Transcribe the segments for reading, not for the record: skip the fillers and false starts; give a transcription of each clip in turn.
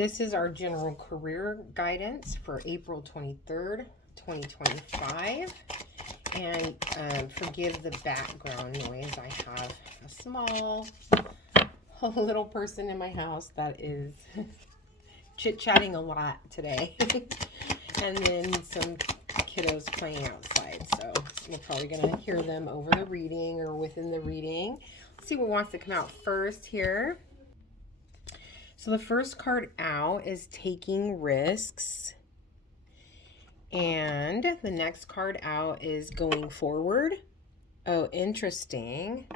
This is our general career guidance for April 23rd, 2025. And forgive the background noise. I have a small little person in my house that is chit-chatting a lot today. And then some kiddos playing outside. So we're probably going to hear them over the reading or within the reading. Let's see what wants to come out first here. So the first card out is taking risks. And the next card out is going forward. Oh, interesting.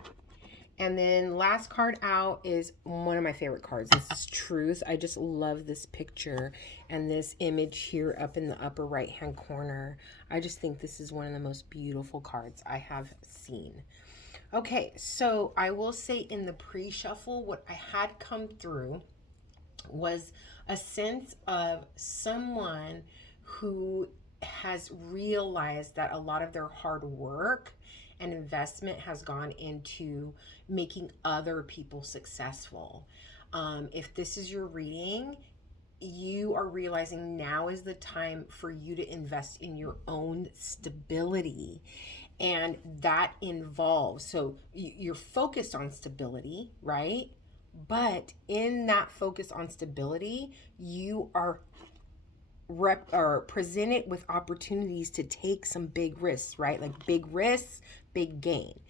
And then last card out is one of my favorite cards. This is truth. I just love this picture and this image here up in the upper right hand corner. I just think this is one of the most beautiful cards I have seen. Okay, so I will say in the pre-shuffle, what I had come through was a sense of someone who has realized that a lot of their hard work and investment has gone into making other people successful. If this is your reading, you are realizing now is the time for you to invest in your own stability. And that involves, so you're focused on stability, right? But in that focus on stability, you are presented with opportunities to take some big risks, right? Like big risks, big gain.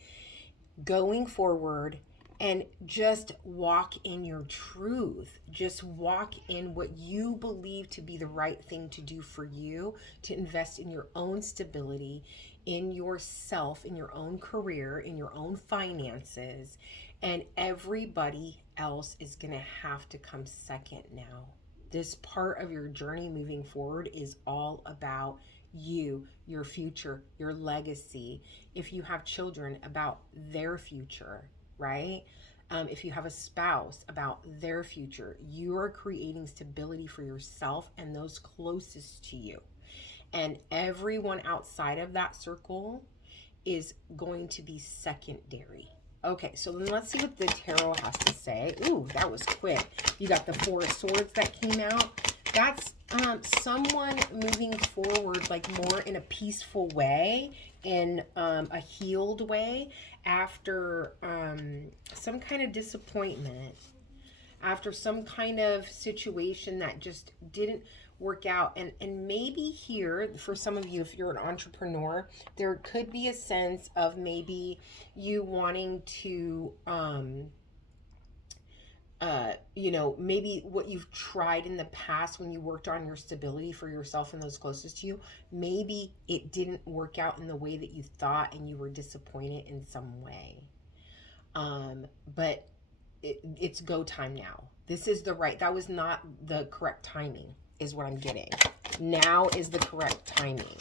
Going forward and just walk in your truth. Just walk in what you believe to be the right thing to do for you, to invest in your own stability, in yourself, in your own career, in your own finances. And everybody else is going to have to come second now. This part of your journey moving forward is all about you, your future, your legacy. If you have children, about their future, right? If you have a spouse, about their future. You are creating stability for yourself and those closest to you. And everyone outside of that circle is going to be secondary. Okay, so then let's see what the tarot has to say. Ooh, that was quick. You got the Four of Swords that came out. That's someone moving forward like more in a peaceful way, in a healed way after some kind of disappointment, after some kind of situation that just didn't work out. And maybe here, for some of you, if you're an entrepreneur, there could be a sense of maybe you wanting to, maybe what you've tried in the past when you worked on your stability for yourself and those closest to you, maybe it didn't work out in the way that you thought and you were disappointed in some way. But it's go time now. This is that was not the correct timing, is what I'm getting. Now is the correct timing.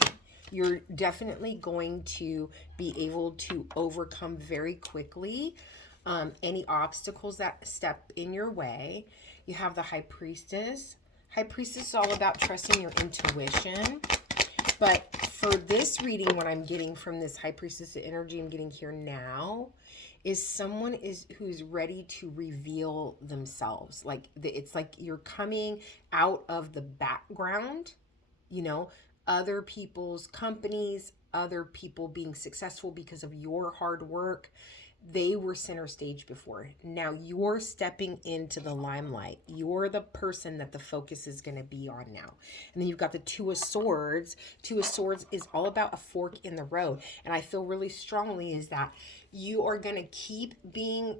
You're definitely going to be able to overcome very quickly any obstacles that step in your way. You have the High Priestess. High Priestess is all about trusting your intuition. But for this reading, what I'm getting from this High Priestess energy I'm getting here now is someone who's ready to reveal themselves. Like it's like you're coming out of the background, other people's companies, other people being successful because of your hard work. They were center stage before. Now you're stepping into the limelight. You're the person that the focus is going to be on now. And then you've got the Two of Swords. Two of Swords is all about a fork in the road. And I feel really strongly is that you are going to keep being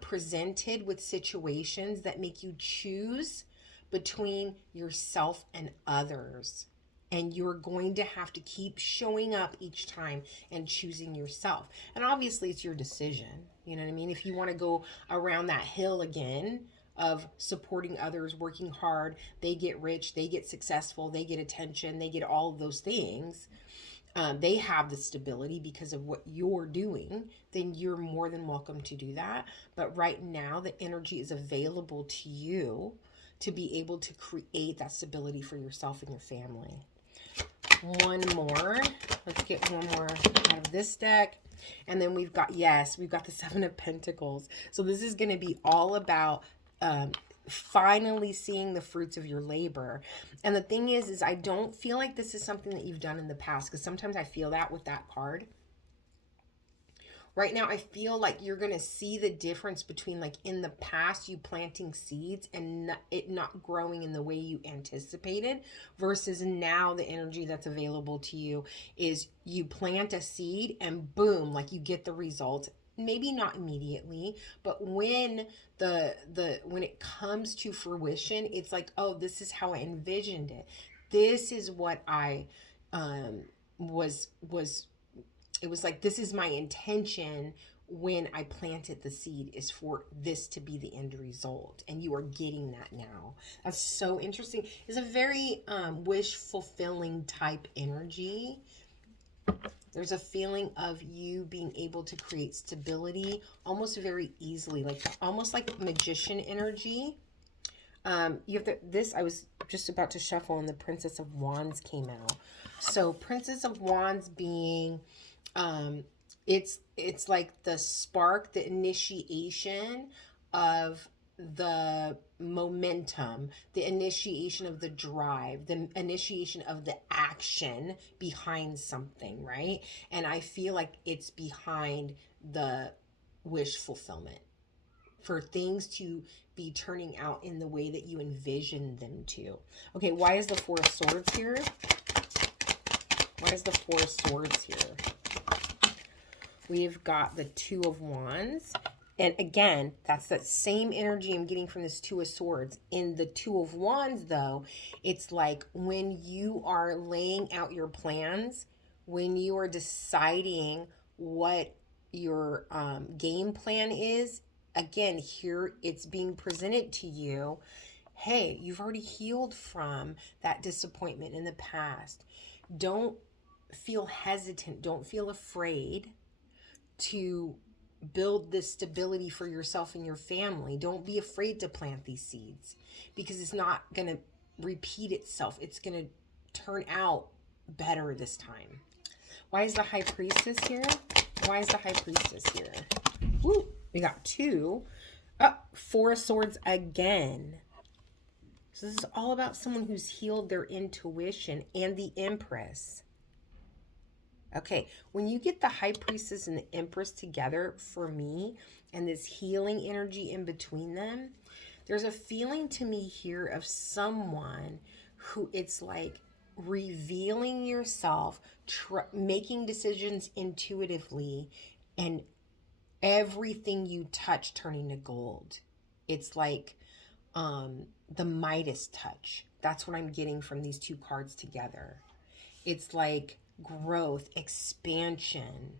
presented with situations that make you choose between yourself and others. And you're going to have to keep showing up each time and choosing yourself. And obviously it's your decision. You know what I mean? If you want to go around that hill again of supporting others, working hard, they get rich, they get successful, they get attention, they get all of those things. They have the stability because of what you're doing, then you're more than welcome to do that. But right now, the energy is available to you to be able to create that stability for yourself and your family. One more. Let's get one more out of this deck. And then we've got the Seven of Pentacles. So this is going to be all about finally seeing the fruits of your labor. And the thing is I don't feel like this is something that you've done in the past, because sometimes I feel that with that card. Right now, I feel like you're going to see the difference between, like, in the past, you planting seeds and it not growing in the way you anticipated, versus now the energy that's available to you is you plant a seed and boom, like, you get the results. Maybe not immediately, but when when it comes to fruition, it's like, oh, this is how I envisioned it. This is what I was it was like, this is my intention when I planted the seed, is for this to be the end result. And you are getting that now. That's so interesting. It's a very wish fulfilling type energy. There's a feeling of you being able to create stability almost very easily, like almost like magician energy. You have this, I was just about to shuffle and the Princess of Wands came out. So Princess of Wands being, it's like the spark, the initiation of the momentum, the initiation of the drive, the initiation of the action behind something, right? And I feel like it's behind the wish fulfillment, for things to be turning out in the way that you envision them to. Okay, why is the Four of Swords here? Why is the Four of Swords here? We've got the Two of Wands. And again, that's that same energy I'm getting from this Two of Swords. In the Two of Wands, though, it's like when you are laying out your plans, when you are deciding what your game plan is, again, here it's being presented to you. Hey, you've already healed from that disappointment in the past. Don't feel hesitant. Don't feel afraid to build this stability for yourself and your family. Don't be afraid to plant these seeds, because it's not going to repeat itself. It's going to turn out better this time. Why is the High Priestess here? Why is the High Priestess here? Woo, we got two. Four of Swords again. So this is all about someone who's healed their intuition, and the Empress. Okay, when you get the High Priestess and the Empress together, for me, and this healing energy in between them, there's a feeling to me here of someone who, it's like revealing yourself, making decisions intuitively, and everything you touch turning to gold. It's like the Midas touch. That's what I'm getting from these two cards together. It's like growth, expansion.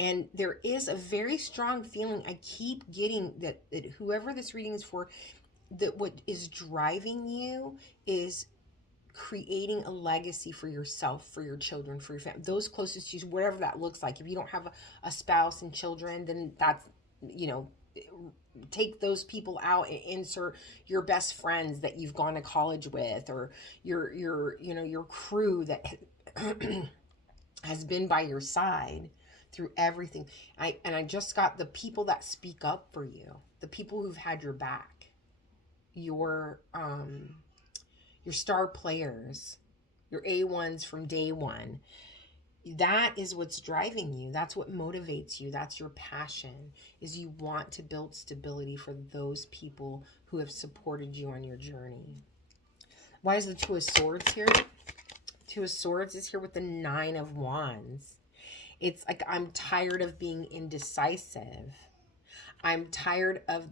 And there is a very strong feeling, I keep getting that whoever this reading is for, that what is driving you is creating a legacy for yourself, for your children, for your family, those closest to you, whatever that looks like. If you don't have a spouse and children, then that's, take those people out and insert your best friends that you've gone to college with, or your crew that has been by your side through everything. I just got the people that speak up for you, the people who've had your back, your star players, your A1s from day one. That is what's driving you. That's what motivates you. That's your passion, is you want to build stability for those people who have supported you on your journey. Why is the Two of Swords here? Two of Swords is here with the Nine of Wands. It's like, I'm tired of being indecisive. I'm tired of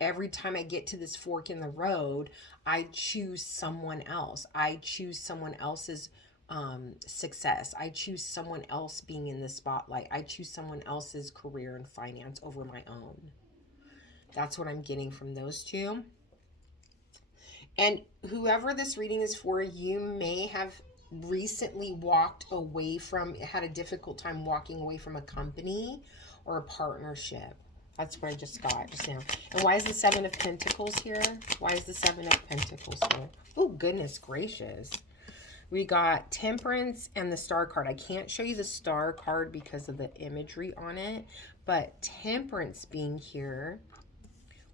every time I get to this fork in the road, I choose someone else. I choose someone else's success. I choose someone else being in the spotlight. I choose someone else's career and finance over my own. That's what I'm getting from those two. And whoever this reading is for, you may have recently walked away from, had a difficult time walking away from a company or a partnership. That's what I just got just now. And why is the Seven of Pentacles here? Why is the Seven of Pentacles here? Oh, goodness gracious. We got Temperance and the Star card. I can't show you the Star card because of the imagery on it, but Temperance being here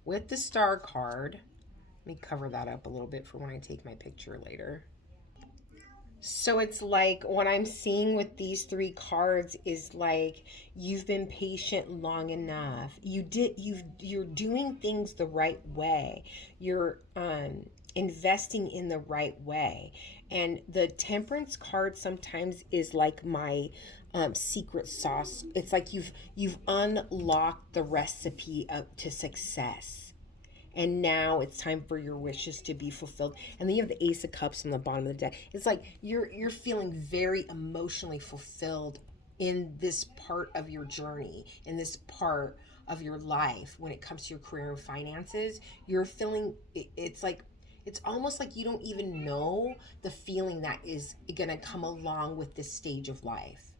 with the Star card. Let me cover that up a little bit for when I take my picture later. So it's like what I'm seeing with these three cards is like you've been patient long enough. You're doing things the right way. You're investing in the right way. And the Temperance card sometimes is like my secret sauce. It's like you've unlocked the recipe to success, and now it's time for your wishes to be fulfilled. And then you have the Ace of Cups on the bottom of the deck. It's like you're feeling very emotionally fulfilled in this part of your journey, in this part of your life when it comes to your career and finances. You're feeling it's like it's almost like you don't even know the feeling that is going to come along with this stage of life.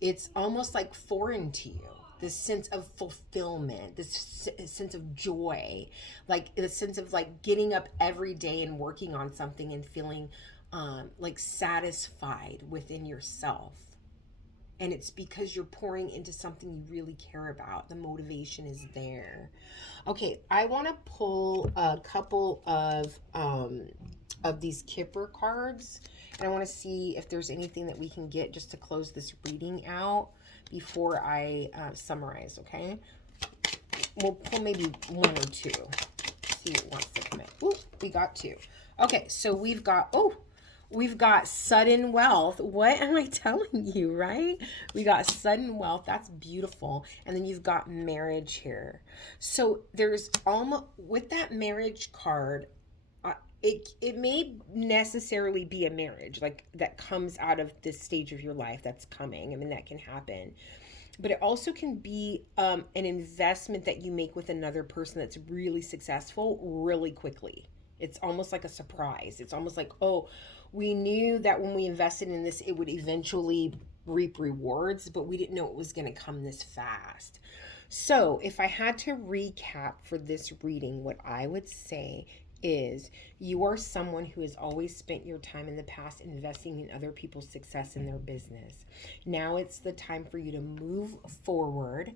It's almost like foreign to you, this sense of fulfillment, this sense of joy, like the sense of like getting up every day and working on something and feeling like satisfied within yourself. And it's because you're pouring into something you really care about. The motivation is there. Okay, I want to pull a couple of these Kipper cards, and I want to see if there's anything that we can get just to close this reading out before I summarize, okay? We'll pull maybe one or two. See what wants to come in. Ooh, we got two. Okay, so we've got sudden wealth. What am I telling you, right? We got sudden wealth. That's beautiful. And then you've got marriage here. So there's almost, with that marriage card, it may necessarily be a marriage like that comes out of this stage of your life that's coming. I mean, that can happen. But it also can be an investment that you make with another person that's really successful really quickly. It's almost like a surprise. It's almost like, oh, we knew that when we invested in this, it would eventually reap rewards, but we didn't know it was going to come this fast. So if I had to recap for this reading, what I would say is you are someone who has always spent your time in the past investing in other people's success in their business. Now it's the time for you to move forward,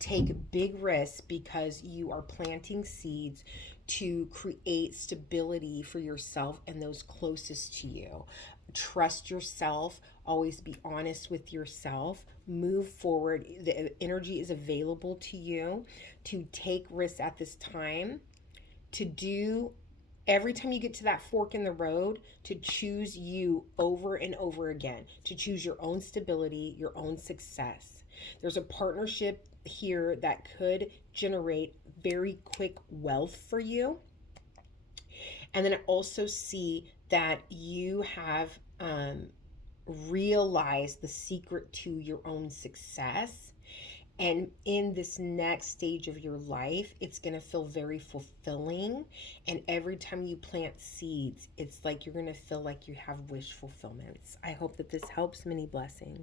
take big risks because you are planting seeds to create stability for yourself and those closest to you. Trust yourself, always be honest with yourself, move forward. The energy is available to you to take risks at this time, to do every time you get to that fork in the road, to choose you over and over again, to choose your own stability, your own success. There's a partnership here that could generate very quick wealth for you. And then I also see that you have realized the secret to your own success. And in this next stage of your life, it's going to feel very fulfilling. And every time you plant seeds, it's like you're going to feel like you have wish fulfillments. I hope that this helps. Many blessings.